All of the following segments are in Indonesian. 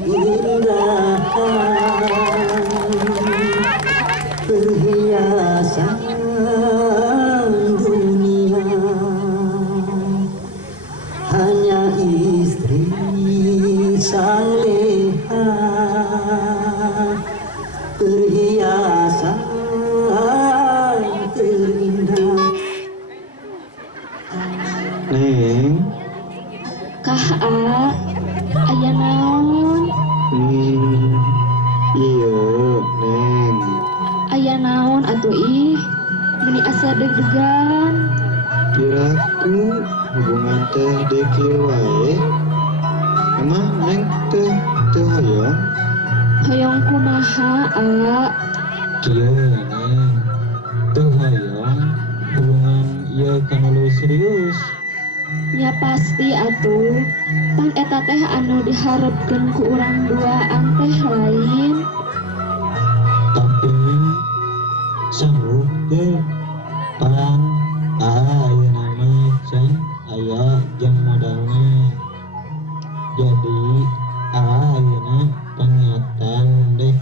keindahan perhiasan dunia, hanya istri saleha perhiasan terindah. Neng, Kah aya naon? Iya Neng. Aya naon atuh ih? Meni asa deg-degan. Kiraku hubungan teh dekil wae. Emang Neng teh hoyong? Hoyong kumaha, Kieu Neng, teh hoyong hubungan ieu kan lu serius. Ya pasti atuh. Pan eta teh anu diharepkeun ku urang duaan teh lain. Tapi sanggup teh pan ayeuna mah can aya jang modalna. Jadi ayeuna pangniatan deh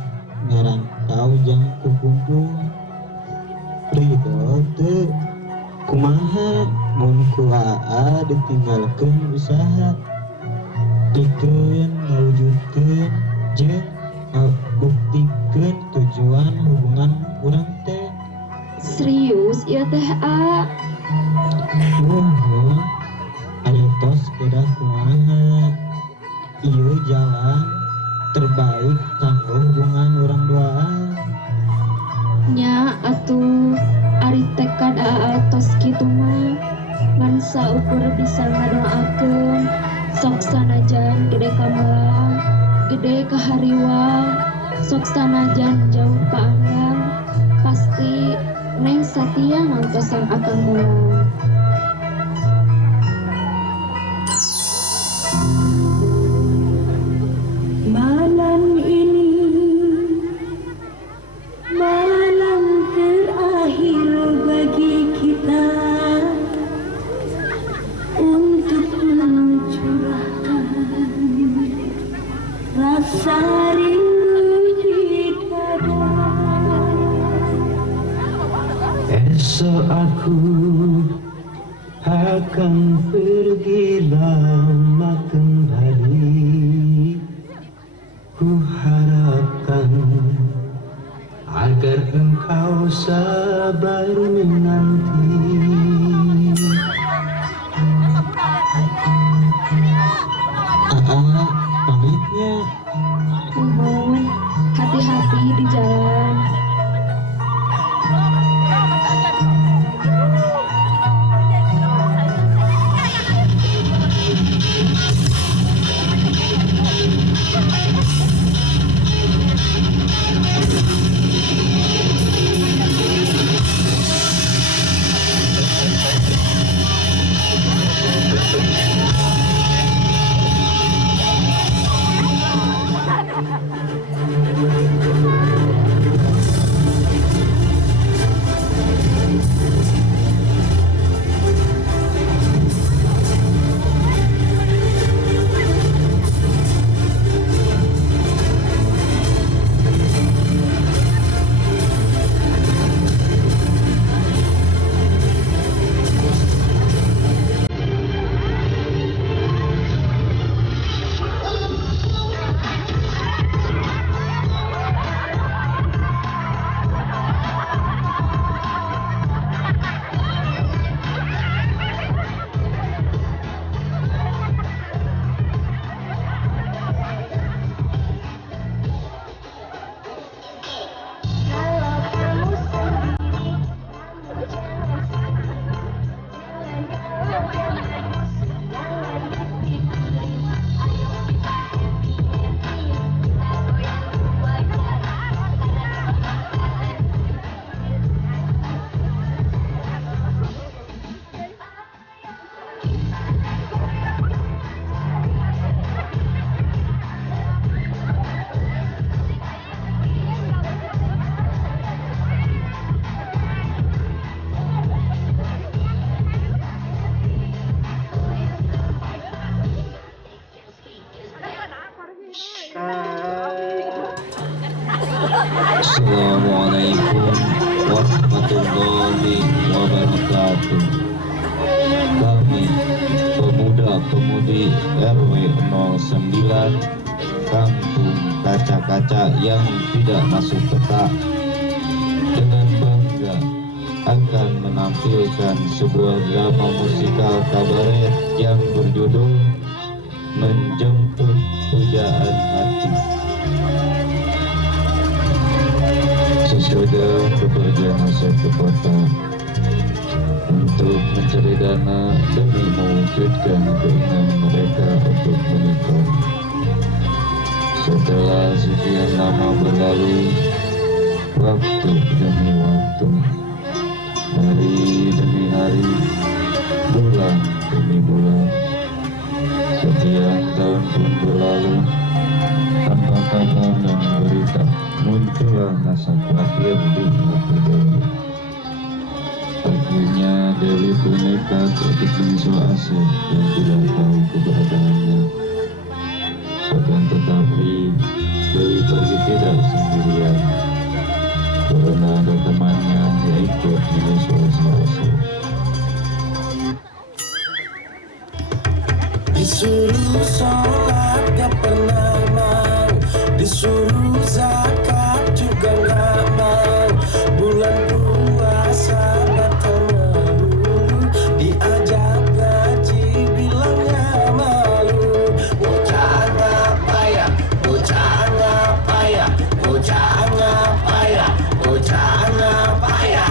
ngarantau jang kukumpul. Ridho teu kumaha mun ku ditinggalkeun usaha pikeun ngawujudkeun jeung ngabuktikeun tujuan hubungan urang teh. Serius ieu teh Mohon aya tos kedah kumaha. Ieu jalan terbaik kanggo hubungan urang duaan. nya atuh ari tekad tos kitu mah ngan saukur bisa ngadoakeun sok sanajan gede kamalang gede kahariwang sok sanajan jauh paanggang pasti neng satia ngantosan akang melang. Malam ini malam terakhir bagi kita untuk mencurahkan rasa rindu di dada. Esok aku akan pergi lama kembali. Ku harapkan agar engkau sabar menanti. Pamitnya. Nuhun, hati-hati di jalan. Assalamualaikum warahmatullahi wabarakatuh. Kami pemuda-pemudi RW 09 Kampung Kaca-Kaca yang tidak masuk peta dengan bangga akan menampilkan sebuah drama musikal kabaret yang berjudul Menjemput Pujaan Hati. Sesudah bepergian saya ke kota untuk mencari dana demi mewujudkan keinginan mereka untuk menikah. Setelah sekian lama berlalu, waktu demi waktu, hari demi hari, bulan demi bulan, sekian tahun pun berlalu, tanpa kabar dan berita, muncullah rasa khawatir di hati Dewi. Akhirnya Dewi pun nekat untuk menyusul Asep yang tidak tahu keberadaannya. Akan tetapi Dewi pergi tidak sendirian, karena ada temannya yang ikut menyusul Asep. Disuruh sholat gak pernah mau, disuruh zakat juga gak mau, bulan puasa datang melulu, diajak ngaji bilangnya malu. Bocah ngapa ya, bocah ngapa ya, bocah ngapa ya, bocah ngapa ya.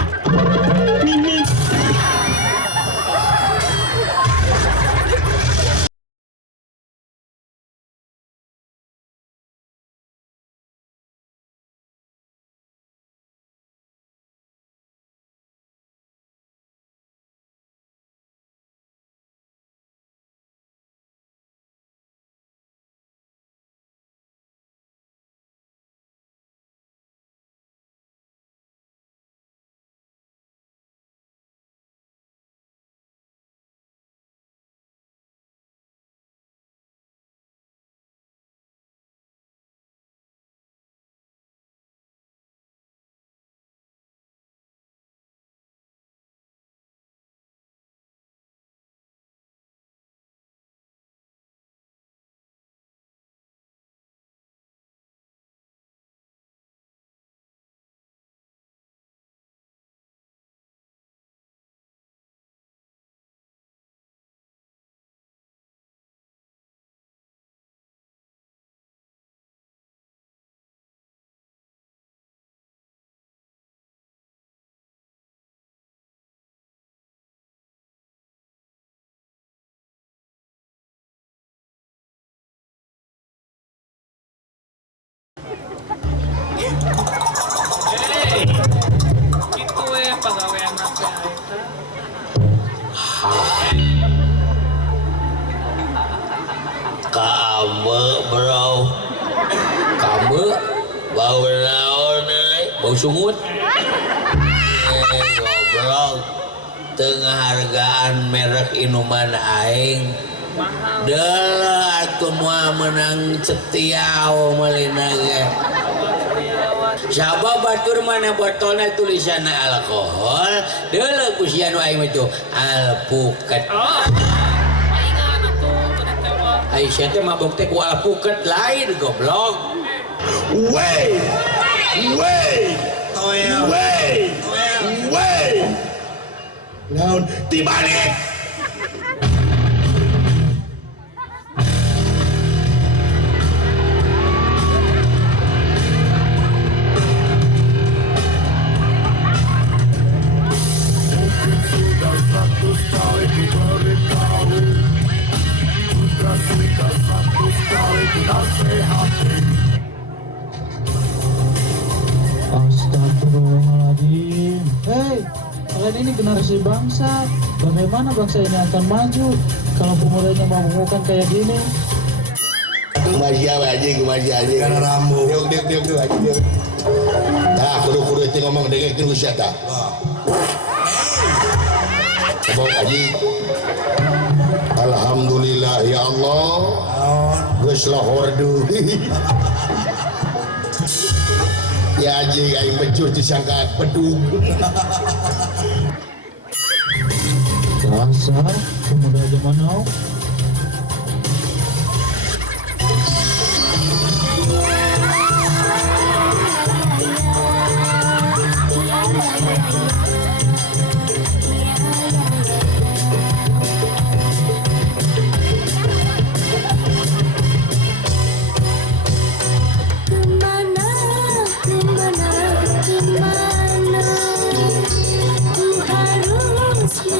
Gitu pegawaian apa Kamu bro, kamu bau naon bau sungut. Goblok, tengah hargaan merek inuman aing. Delah atuh moal menang cetiau melina ge. Sabab batur mana botolna tulisanna alkohol, deuleu ku sia nu aing itu alpukat. Aisyah teh mabok teh ku alpukat lain goblok. Wey. Naon dibalik. Astagfirullahaladzim. Hei, kalian ini generasi bangsa. Bagaimana bangsa ini akan maju kalau pemudanya mabuk-mabukan kayak gini? Kumaji aja. Karena rambu. Diuk aja. Nah, kudu itu ngomong dengan Rusia tak. Ngomong aja. Alhamdulillah ya Allah. Geus lohordu. Ya Ya anjing aing bejo disangka pedung. Dasar pemuda zaman now.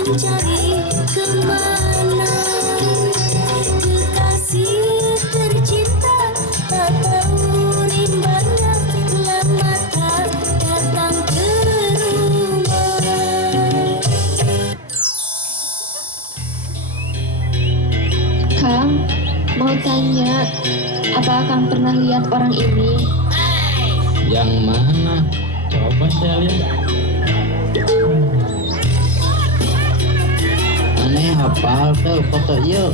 Mencari kemana kekasih tercinta, tak tahu rimbanya lama tak datang ke rumah. Kang, mau tanya, apa Kang pernah lihat orang ini? Yang mana? Coba saya lihat. Aneh hafal tuh foto yuk.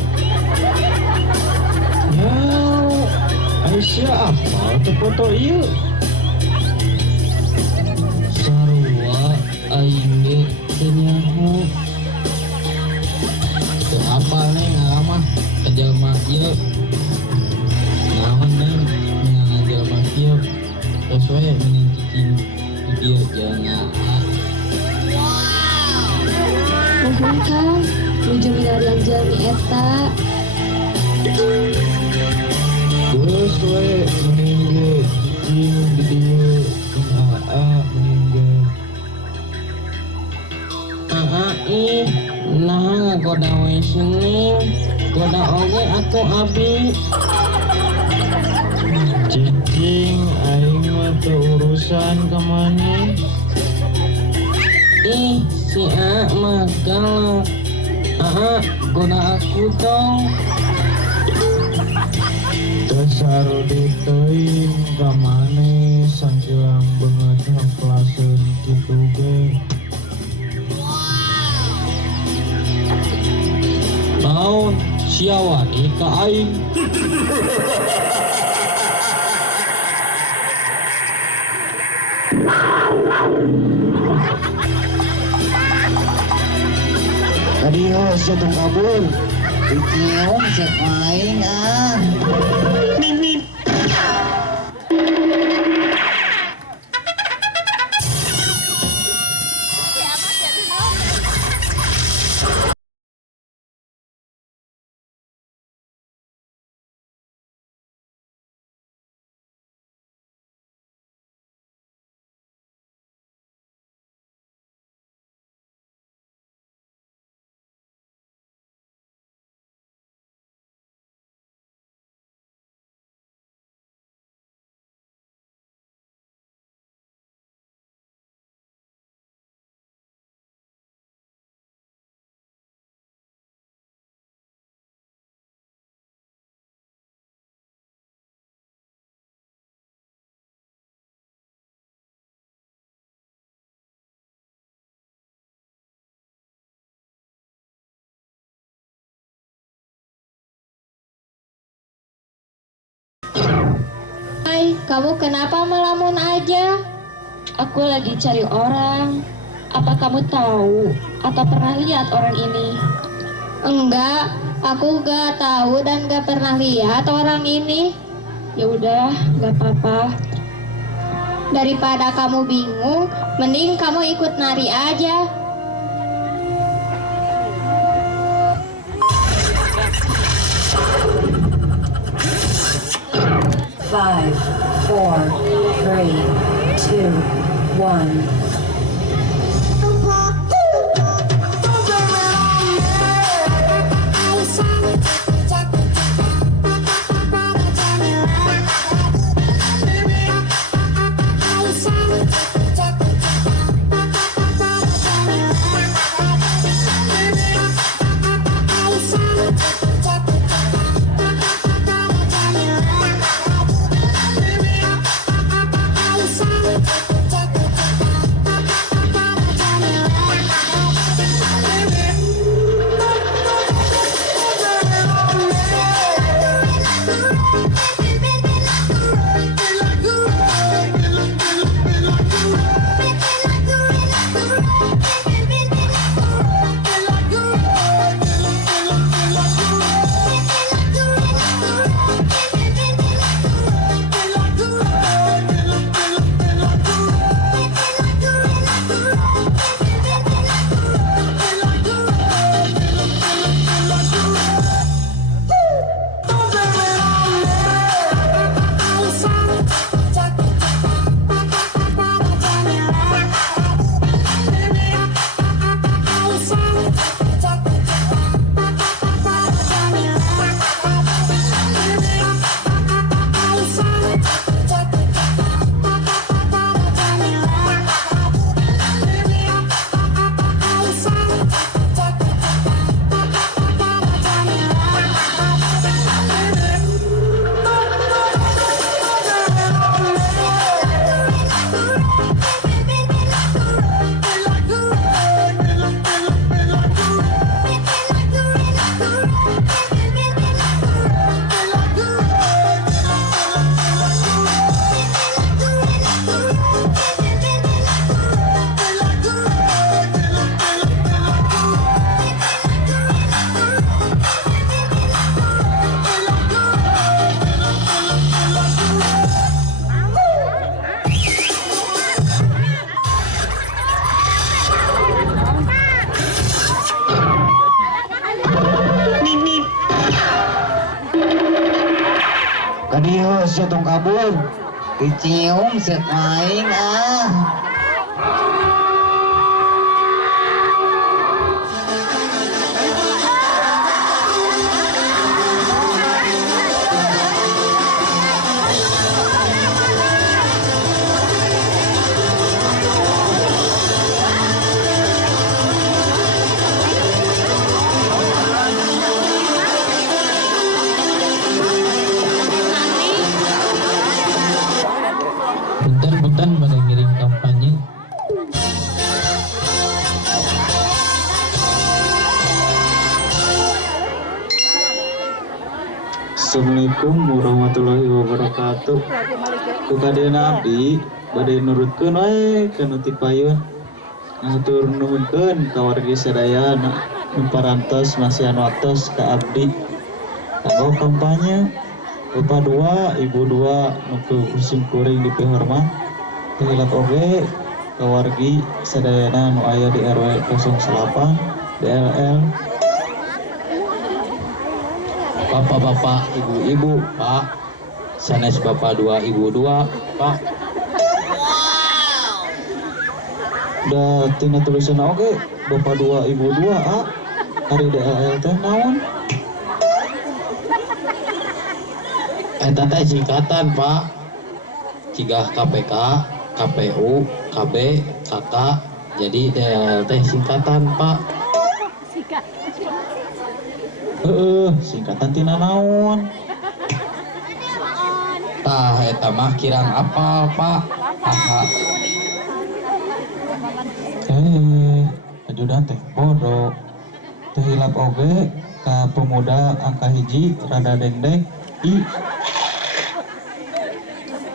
Ya, Aisyah apa tuh foto yuk? Sarua aing kenyaho. Tuh apa neng ngaramah kejelma yuk. Naon neng ngajelma yuk. Terus we mending cicing video jangan. Nuhun Kang, nuju milarian jalmi eta. Terus we meninggal cicing video meninggal. Ih, nah ngagoda we sini. Goda oge atuh abi. Cicing aing mah teu urusan kemana. Ih, si A mah galak. Goda aku dong. Dasar diteing kamane sangkilang banget ngeplaseun kitu ge. Naon siawani ka aing. Tadi sedang kabur. Ikiom cek main ah. Hai, kamu kenapa melamun aja? Aku lagi cari orang. Apa kamu tahu atau pernah lihat orang ini? Enggak, aku gak tahu dan gak pernah lihat orang ini. Ya udah, gak apa-apa. Daripada kamu bingung, mending kamu ikut nari aja. Five, four, three, two, one. Kadiho siya tong kabul. Dicium set maing ah. Punten-punten pada ngiring kampanye. Assalamualaikum warahmatullahi wabarakatuh. Ku kadena abdi bade nurutkeun wae kana ti payeun. Ngatur nuhunkeun ka wargi sadaya nu parantos masih anu atos ka abdi. Kanggo kampanye Bapak 2, Ibu 2 nu kusim kuring dipihormat. Tehilap oge ka wargi sadayana nu aya di RW 08 DLL. Bapak-bapak, ibu-ibu, Pak. Sanes Bapak 2, Ibu 2, Pak. Da tina tulisan oge Bapak 2 Ibu 2 ari DLL teh naon? Eta teh singkatan, Pak. Cigah KPK, KPU, KB, KK. Jadi DLL teh singkatan, Pak. Singkatan tina naon? Tah eta mah kirang apal, Pak. Aha. Ajudan teh bodoh. Tehilap oge ka pemuda angka hiji rada dengdeng I.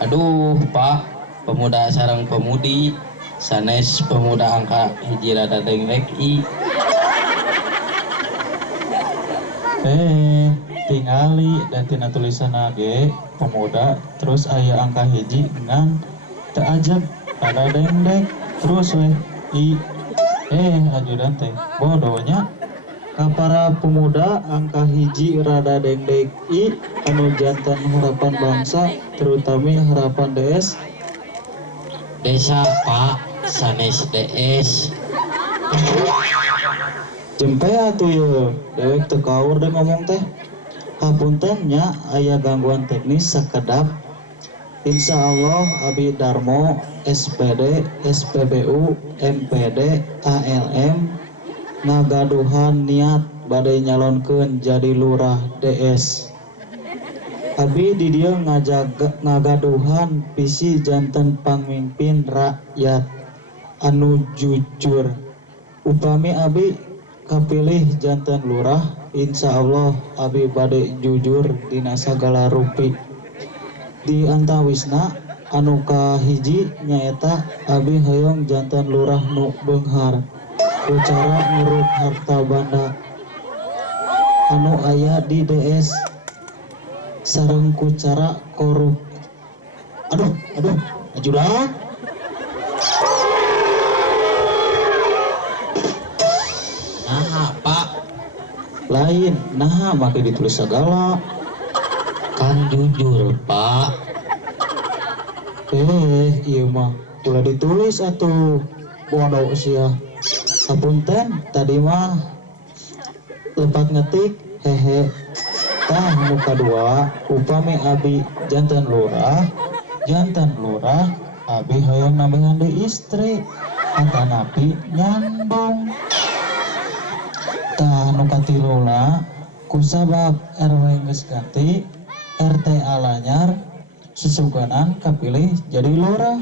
Aduh, Pak. Pemuda sareng pemudi. Sanes pemuda angka hiji rada dengdeng I. Tingali dan tina tulisan age pemuda terus aya angka hiji dengan teu ajab rada dengdeng terus weh I. Ajudan teh bodohnya ka para pemuda angka hiji rada dengdeng I anu jantan harapan bangsa terutama harapan DS Desa, Pak. Sanes DS. Jempe atuh ye dewek teu kaur deh ngomong teh. Hapunten nya aya gangguan teknis sakedap. Insya Allah Abi Darmo SPD SPBU MPD ALM ngagaduhan niat badai nyalonkeun jadi lurah DS. Abi di dieu ngagaduhan pisi janten pamimpin rakyat anu jujur. Upami Abi kapilih janten lurah, insya Allah Abi bade jujur dina sagala rupi. Di antawisna anu kahiji nyaeta Abi hoyong janten lurah nu beunghar ku cara nguruk harta banda anu aya di DS sareng ku cara korup. Aduh, ajudan. Nah, Pak. Lain, nah make ditulis segala. Kan jujur, Pak. Iya mah ulah ditulis atuh bodoh sia. Hapunten tadi mah lepat ngetik hehe. Tah muka 2 upami Abi jantan lurah Abi hoyong nambahan deui istri antanapi nyambung. Tah nu katiluna kusabab RW geus ganti RT alanyar susuganan kapilih jadi lurah.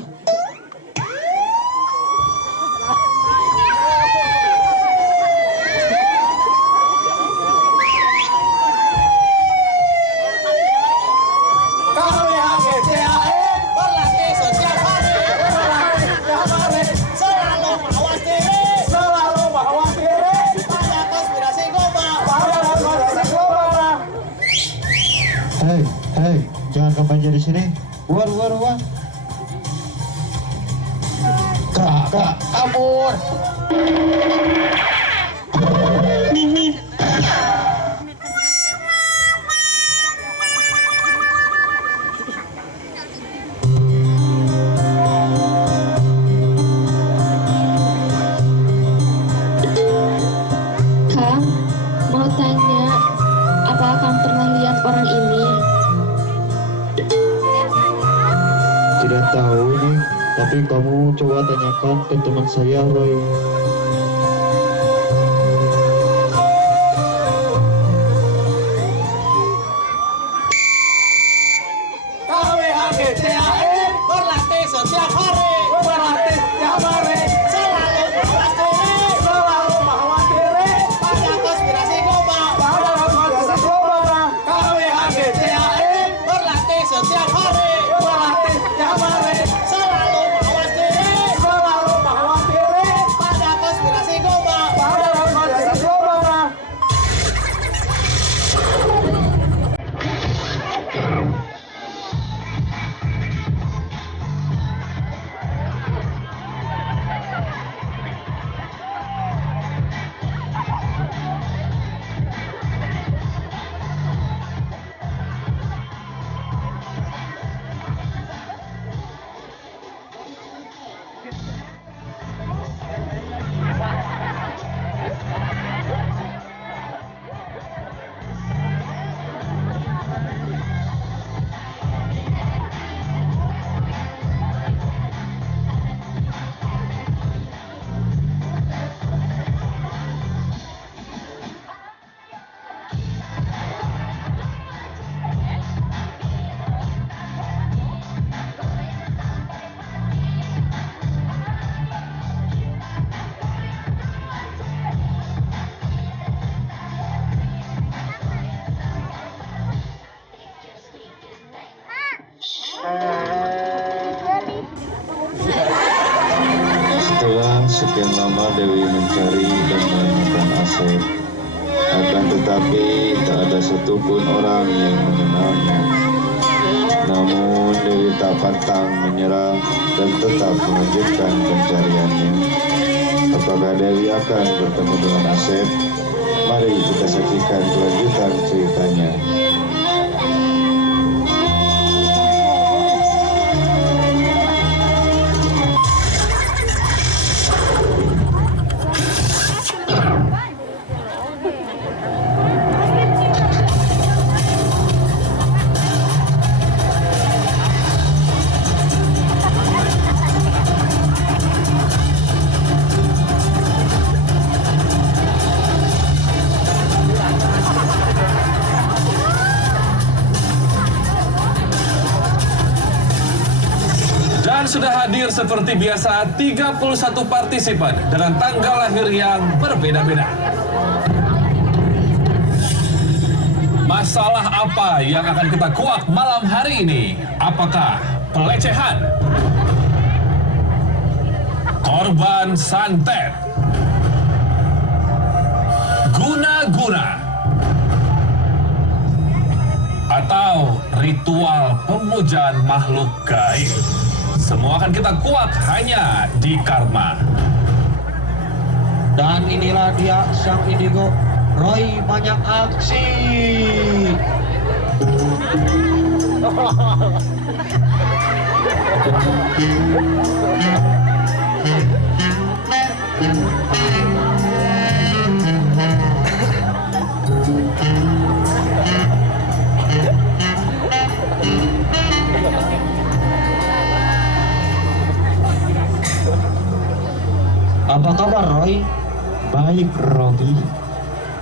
Hei, jangan kampanye di sini. Luar. Kak, kabur. orang ini? Tidak tahu nih, tapi kamu coba tanyakan ke teman saya, Roy. KWHGCAE berlatih setiap hari. Berlatih setiap hari. Selalu mawas diri. Selalu mawas diri. Pada konspirasi global. Pada konspirasi global. KWHGCAE berlatih setiap hari. Berlatih setiap hari. Selalu mawas diri. Selalu mawas diri. Pada konspirasi global. Pada konspirasi global. Setelah sekian lama Dewi mencari dan menemukan Asep, akan tetapi tak ada satupun orang yang mengenalnya. Namun Dewi tak pantang menyerah dan tetap melanjutkan pencariannya. Apakah Dewi akan bertemu dengan Asep? Mari kita saksikan kelanjutan ceritanya. Dan sudah hadir seperti biasa 31 partisipan dengan tanggal lahir yang berbeda-beda. Masalah apa yang akan kita kuak malam hari ini? Apakah pelecehan? Korban santet? Guna-guna? Atau ritual pemujaan makhluk gaib? Semua akan kita kuak hanya di Karma. Dan inilah dia sang indigo, Roy banyak aksi. Apa kabar, Roy? Baik, Robi.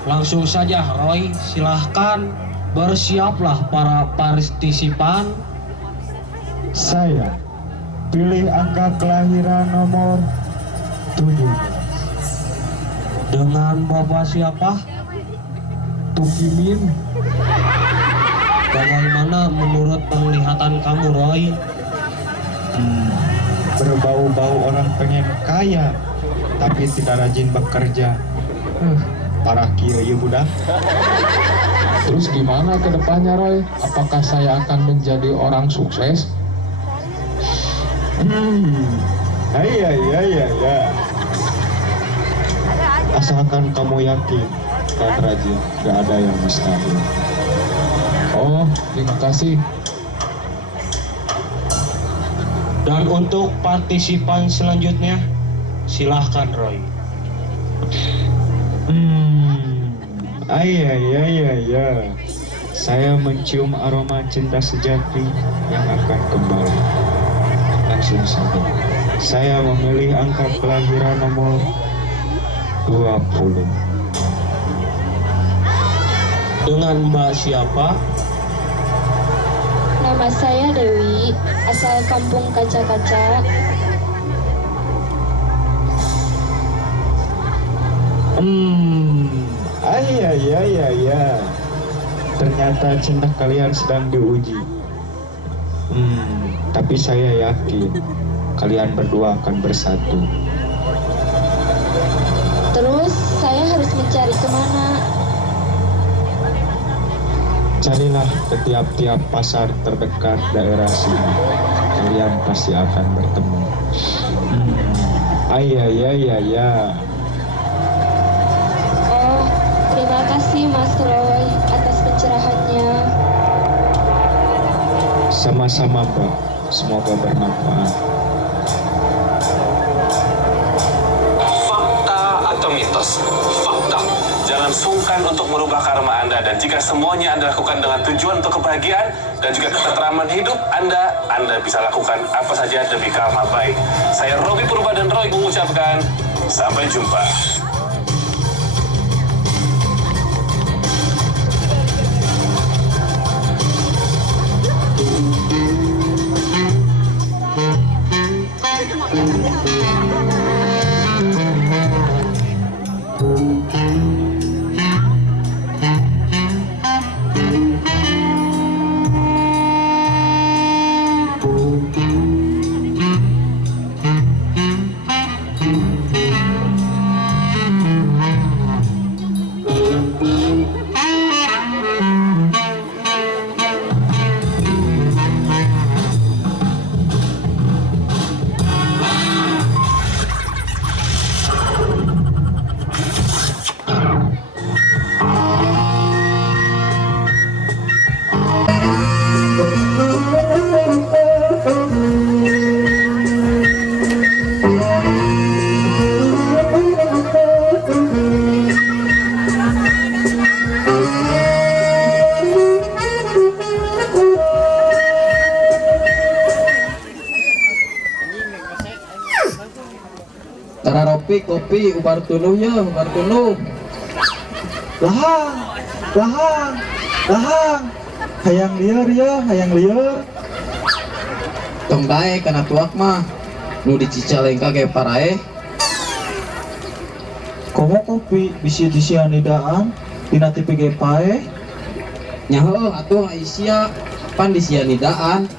Langsung saja, Roy. Silahkan bersiaplah para partisipan. Saya pilih angka kelahiran nomor 17. Dengan Bapak siapa? Tukimin. Bagaimana menurut penglihatan kamu, Roy? Berbau-bau orang pengen kaya, tapi tidak rajin bekerja. Parah kieu ya budak. Terus gimana ke depannya, Roy? Apakah saya akan menjadi orang sukses? Ya. Asalkan kamu yakin dan rajin, gak ada yang mustahil. Oh, terima kasih. Dan untuk partisipan selanjutnya, silahkan, Roy. Saya mencium aroma cinta sejati yang akan kembali. Langsung saja, saya memilih angka kelahiran nomor 20. Dengan Mbak siapa? Nama saya Dewi, asal kampung Kaca-Kaca. Ya. Ternyata cinta kalian sedang diuji. Tapi saya yakin kalian berdua akan bersatu. Terus saya harus mencari kemana? Carilah ke tiap-tiap pasar terdekat daerah sini. Kalian pasti akan bertemu. Ya. Oh, terima kasih Mas Roy atas pencerahannya. Sama-sama, Mbak. Semoga bermanfaat. Fakta atau mitos? Fakta. Jangan sungkan untuk merubah karma Anda, dan jika semuanya Anda lakukan dengan tujuan untuk kebahagiaan dan juga ketentraman hidup Anda bisa lakukan apa saja demi karma baik. Saya Robi Purba dan Roy mengucapkan sampai jumpa. Tararopi kopi ubar tuluh ya, ubar tuluh. Lahang. Hayang lieur ya, hayang lieur. Tong dae kana tuak mah nu dicicalengka ge parae. Komo kopi bisi disianidaan tina tipe ge pae. Nyaho atuh Aisyah pan disianidaan.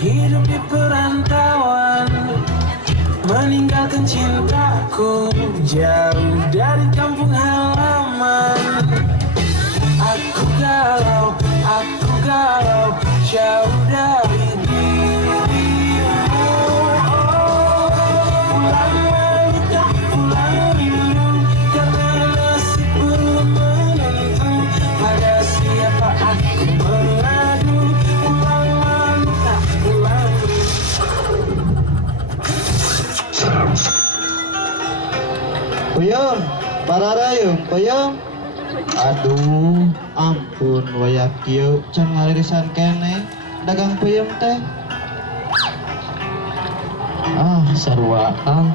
Hidup di perantauan, meninggalkan cintaku jauh dari kampung halaman. Aku galau, jauh dari dirimu. Pulang malu tak pulang rindu, karena nasib belum menentu. Pada siapa aku mengadu, pulang malu tak pulang rindu. Puyung, pararayung, puyung. Aduh, ampun wayak kieu can ngaririsan kene dagang peuyeum teh. Sarua Kang,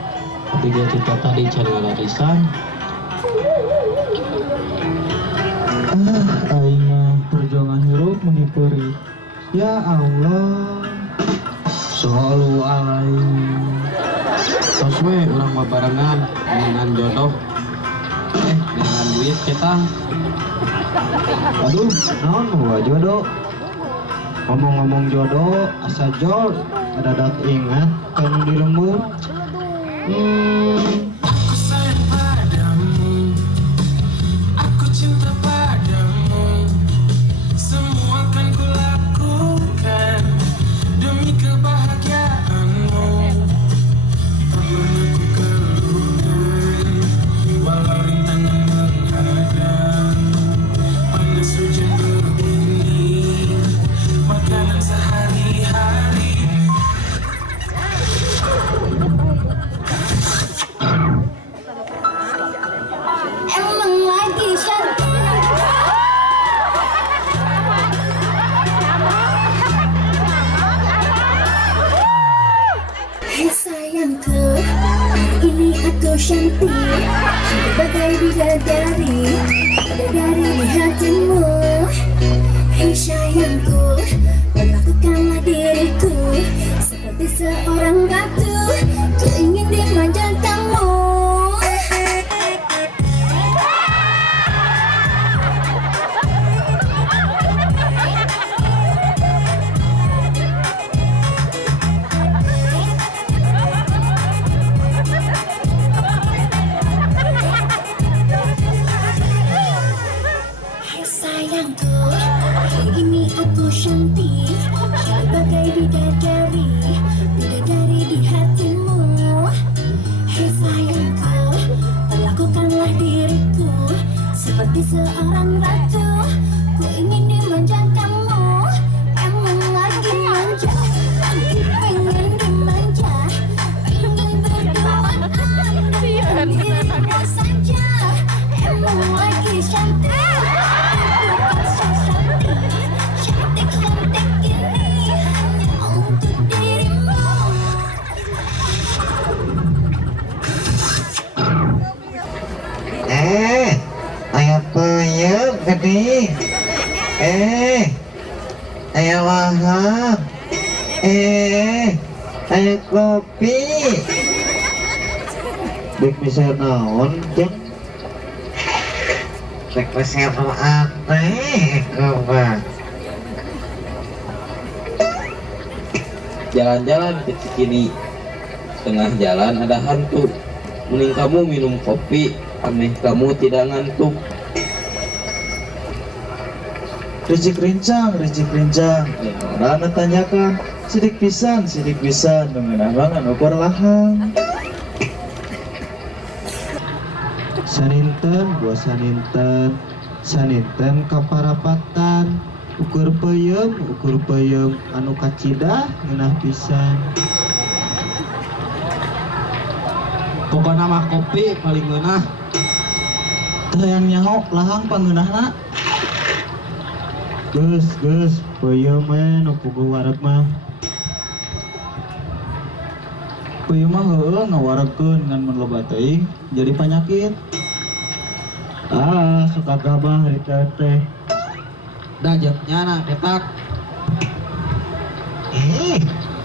tapi dia kita tadi cari larisan. Aing mah perjuangan hirup menipuri. Ya Allah, selalu aing. Tos we urang mah barengan dengan jodoh. Dengan duit kita. Aduh, naon mau jodoh? Ngomong-ngomong jodoh, asa jol, ada ingat kan di lembur. Aku sayang padamu, aku cinta padamu. Semua akan kulakukan demi kebahagiaanmu. Tak pernah cantik, sebagai bidadari, bidadari di hatimu. Hei sayangku, perlakukanlah diriku seperti seorang ratu. Ku ingin dimanja kamu. Sayangku, hari ini aku cantik sebagai bidadari, bidadari di hatimu. Hei sayangku, perlakukanlah diriku seperti seorang ratu. Ku ingin dimanja kamu, emang lagi manja, lagi pengen dimanja, pengen berduaan dengan dirimu saja. Emang lagi cantik. Ayah peyem gede. Ayah wahab. Ayah kopi. Dek bisa naon jeng. Dek bisa aneh kebak. Jalan-jalan ke Cikini. Tengah jalan ada hantu. Mending kamu minum kopi, aneh kamu tidak ngantuk. Ricik rincang. Orang tanyakan sidik pisan mengenangan ukur lahang. Saninten buah saninten kaparapatan ukur peyem anu kacida ngeunah pisan. Pokoknya mah kopi paling ngeunah. Hayang nyaho lahang pangeunahna. Geus peyem nu puguh wareg mah. Peyem mah heueuh ngawaregkeun ngan mun loba teuing jadi panyakit. Suka gabah hari teh. Dajatnya na detak.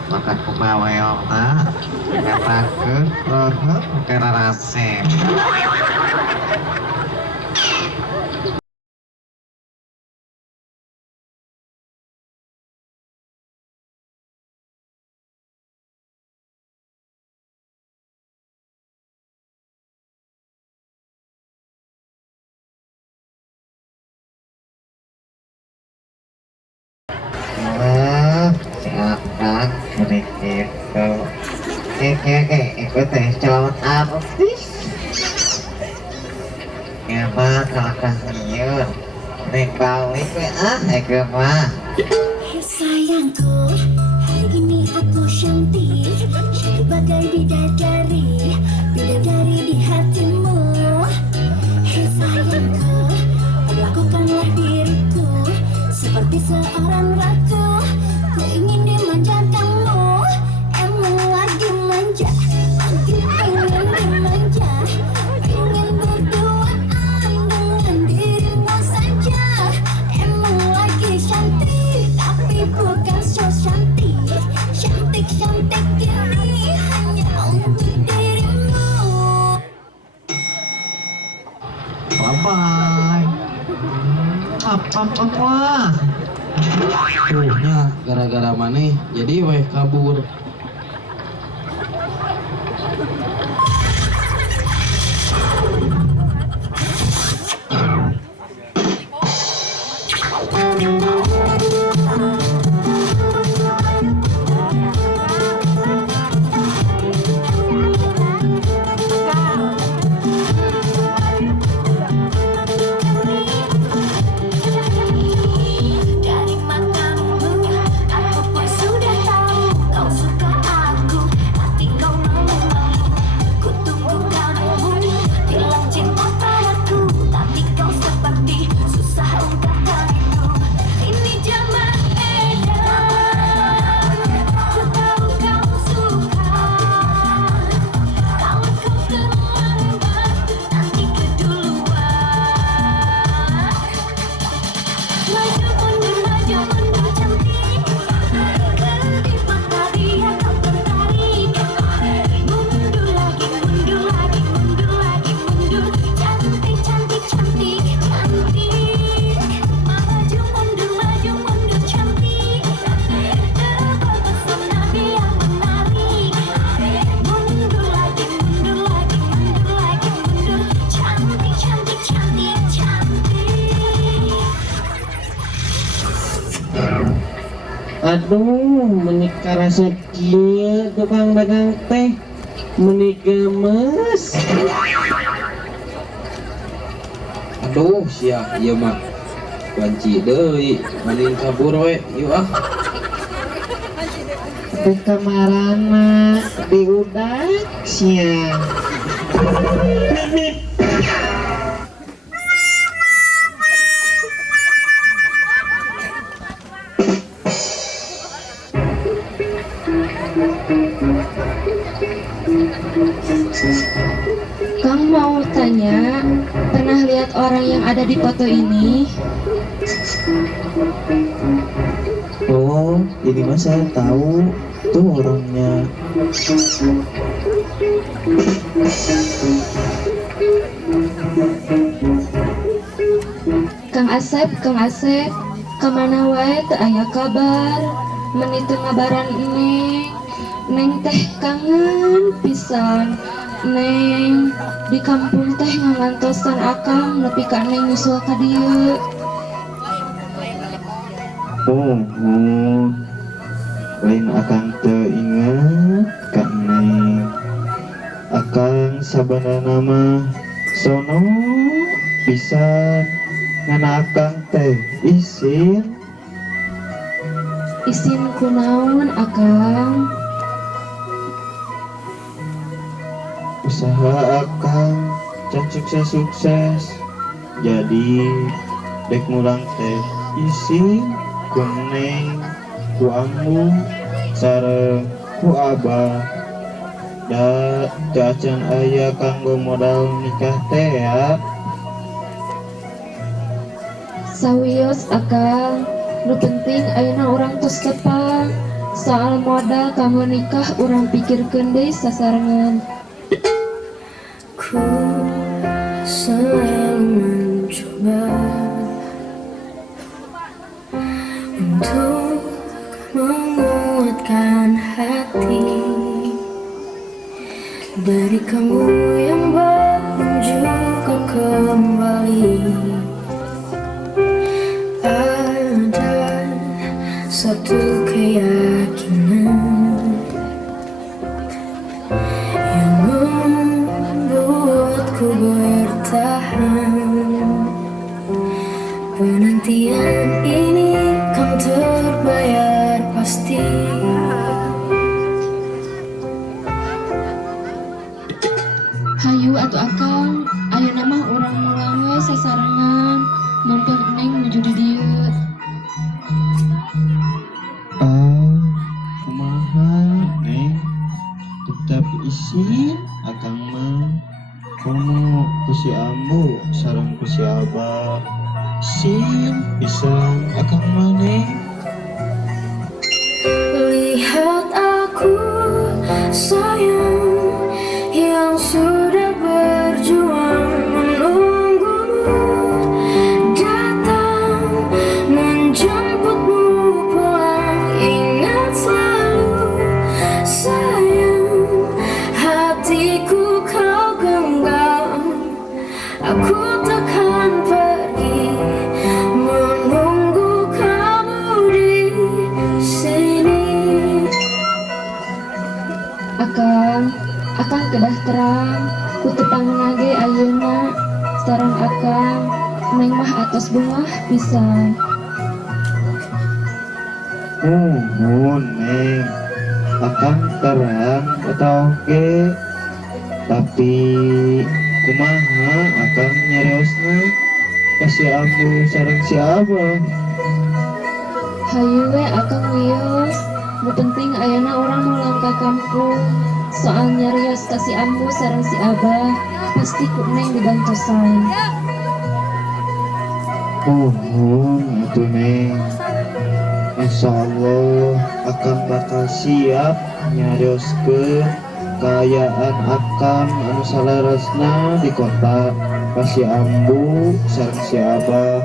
Makan kumaweong na katakeun rohot kera rasem. Siapa sedikit tuh. Ikut teh calon artis. Ya mah kalau kasih nek balik ikut mah. Hei sayangku, hari ini aku cantik sebagai bidadari, bidadari di hatimu. Hei sayangku, perlakukanlah diriku seperti seorang ratu. Ku ingin dimanja kamu, emang lagi manja, lagi pengen dimanja, pengen berduaan dengan dirimu saja. Emang lagi cantik, tapi bukan so cantik. Cantik ini hanya untuk dirimu. Bye-bye. Apa Tuhnya gara-gara maneh jadi weh kabur. Dari matamu, aku pun sudah tahu kau suka Aduh, menikah rasa kieu tukang dagang teh menikah gemes. Aduh sia ieu mah banci deui mending kabur we yuk ah. Di kamarana diudak sia. Kang mau tanya, pernah lihat orang yang ada di foto ini? Oh, ini mah saya tahu tuh orangnya. Kang Asep, kemana wae teu aya kabar? Menitu ngabaran Neng teh kangen pisan. Neng di kampung teh ngangantosan akang nepi ka Neng nyusul ka dieu. Oh, lain akang teu inget ka Neng. Akang sabanana mah sono pisan ngana akang teh isin. Isin kunaon akang? Usaha akang can sukses jadi dek mulang teh isin ku Neng ku ambu sareng ku abah da teu acan aya kanggo modal nikah teh ya. Sawios akang, nu penting ayeuna urang tos tepang. Soal modal kanggo nikah urang pikirkeun deui sasarengan. Ku selalu mencoba untuk menguatkan hati dari kamu yang belum juga kembali. Ada satu keyakinan yang membuatku bertahan. Penantian ini kan terbayar pasti. Hayu atuh akang, ayeuna mah urang mulang we sasarengan. Mungkin Neng menuju di dieu. Kumaha Neng tetap isin akang mah kono ku si ambu sareng ku si abah sin pisan akang mah Neng. Lihat aku sayang yang sudah berjuang menunggumu datang menjemputmu pulang. Ingat selalu sayang, hatiku kau genggam. Aku takkan pergi menunggu kamu di sini. Akang kedah terang, ku teu pangenage ayeuna. Sareng akang, Neng mah atos bungah pisan. Nuhun Neng, akang terang atau ke tapi kumaha akang nyariosna ka si ambu sareng si abah. Hayu we akang wios, nu penting ayeuna urang mulang ka kampung. Soal nyarios ka si ambu sareng si abah, pasti ku Neng dibantosan. Nuhun atuh Neng. Insyaallah akang bakal siap nyarioskeun kaayaan akang anu salerasna di kota ka si ambu sareng si abah.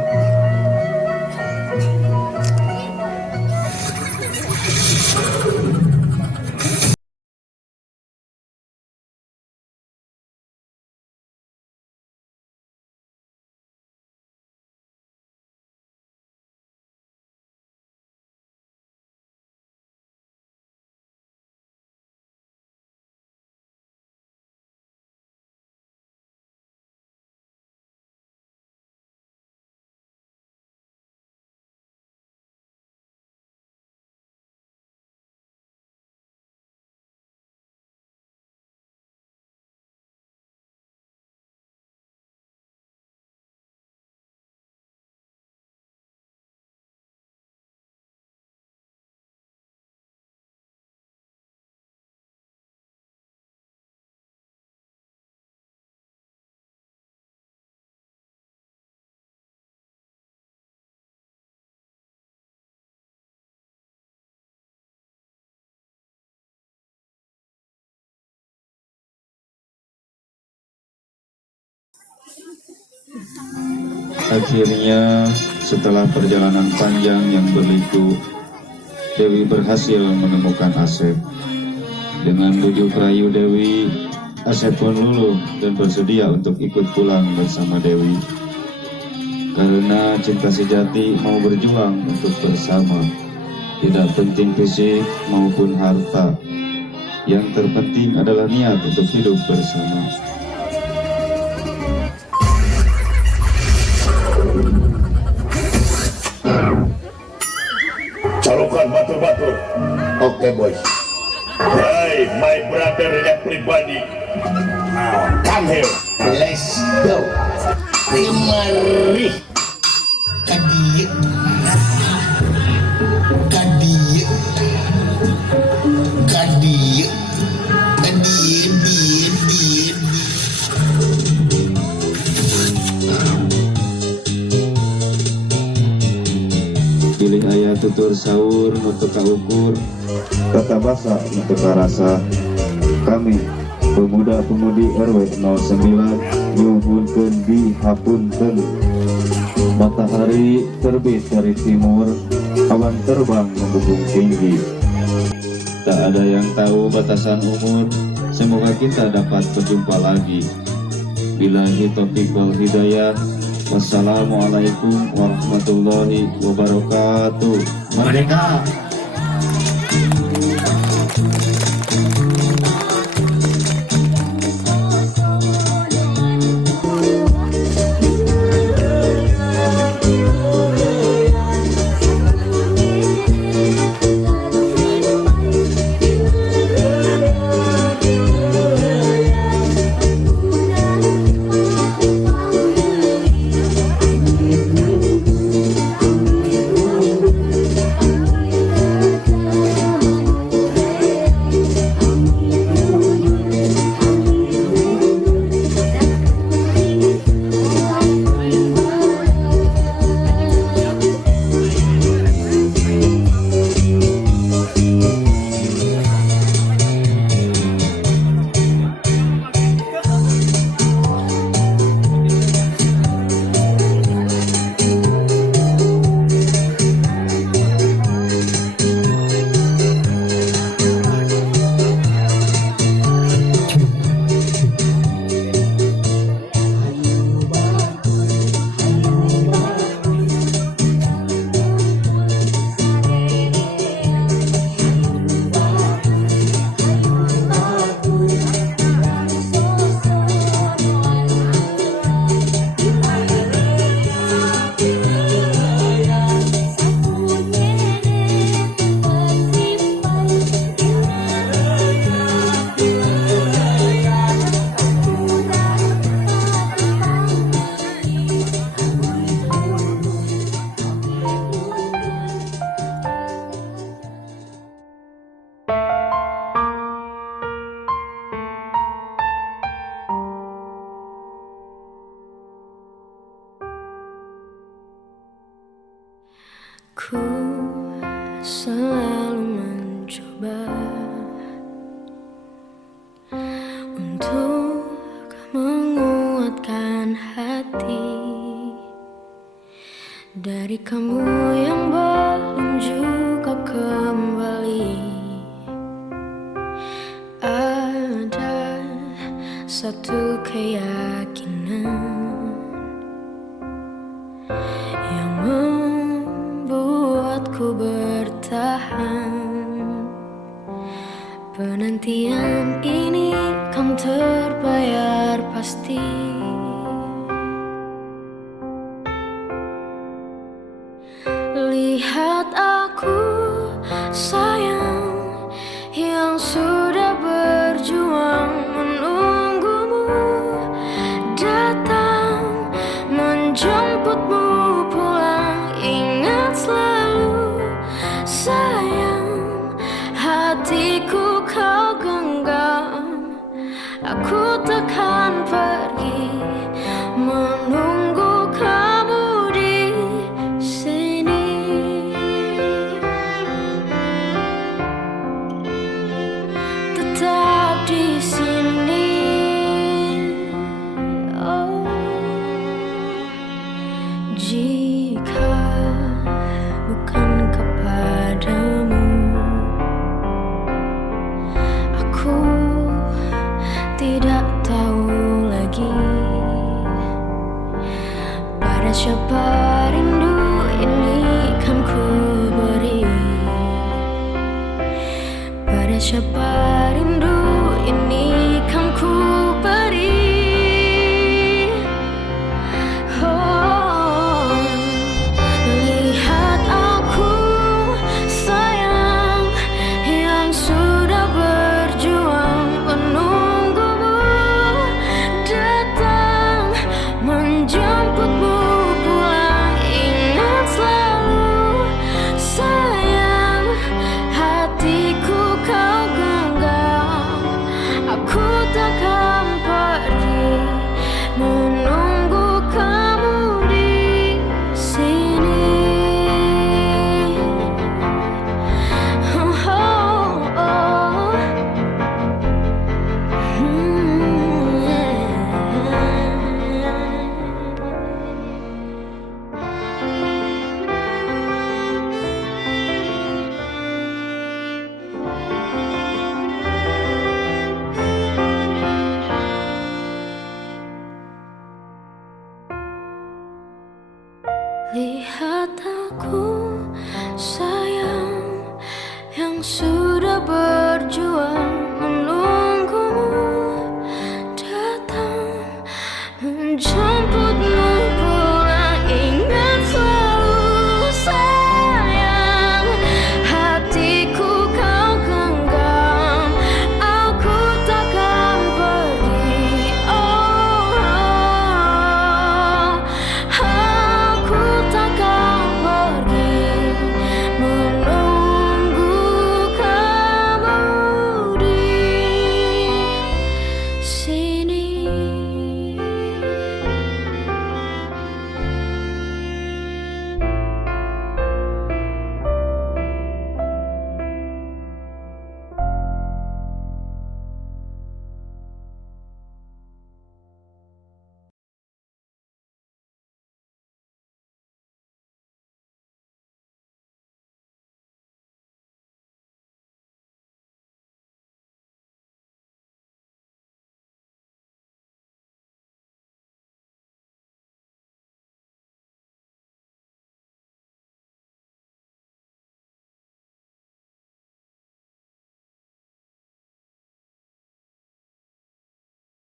Akhirnya, setelah perjalanan panjang yang berliku, Dewi berhasil menemukan Asep. Dengan bujuk rayu Dewi, Asep pun luluh dan bersedia untuk ikut pulang bersama Dewi. Karena cinta sejati mau berjuang untuk bersama, tidak penting fisik maupun harta. Yang terpenting adalah niat untuk hidup bersama. Colokan batur-batur. Oke, boys. Hey, my brother yang pribadi. Now, come here. Let's go. Mari. Kadieu. Kadieu. Kadieu. Kadieu. Pilih ayah tutur sahur untuk kaukur, tata basa untuk rasa. Kami pemuda-pemudi RW 09 nyuhunkeun dihapunten. Matahari terbit dari timur, awan terbang membubung tinggi. Tak ada yang tahu batasan umur, semoga kita dapat berjumpa lagi. Billahi taufiq wal hidayah. Wassalamualaikum warahmatullahi wabarakatuh. Merdeka! Ku selalu mencoba untuk menguatkan hati dari kamu yang belum juga kembali. Ada satu keyakinan yang membuatku bertahan. Penantian ini kan terbayar pasti. Lihat aku sayang yang sudah berjuang menunggumu datang menjemputmu pulang. Ingat selalu sayang, hatiku kau genggam. Aku takkan pergi menunggu kamu di sini. Tetap di sini. Oh. tidak tahu lagi pada siapa rindu ini kan ku beri, pada siapa rindu ini kan ku beri. Oh, lihat aku sayang yang sudah berjuang menunggumu datang menjemputmu pulang. Ingat selalu sayang, hatiku kau genggam, aku takkan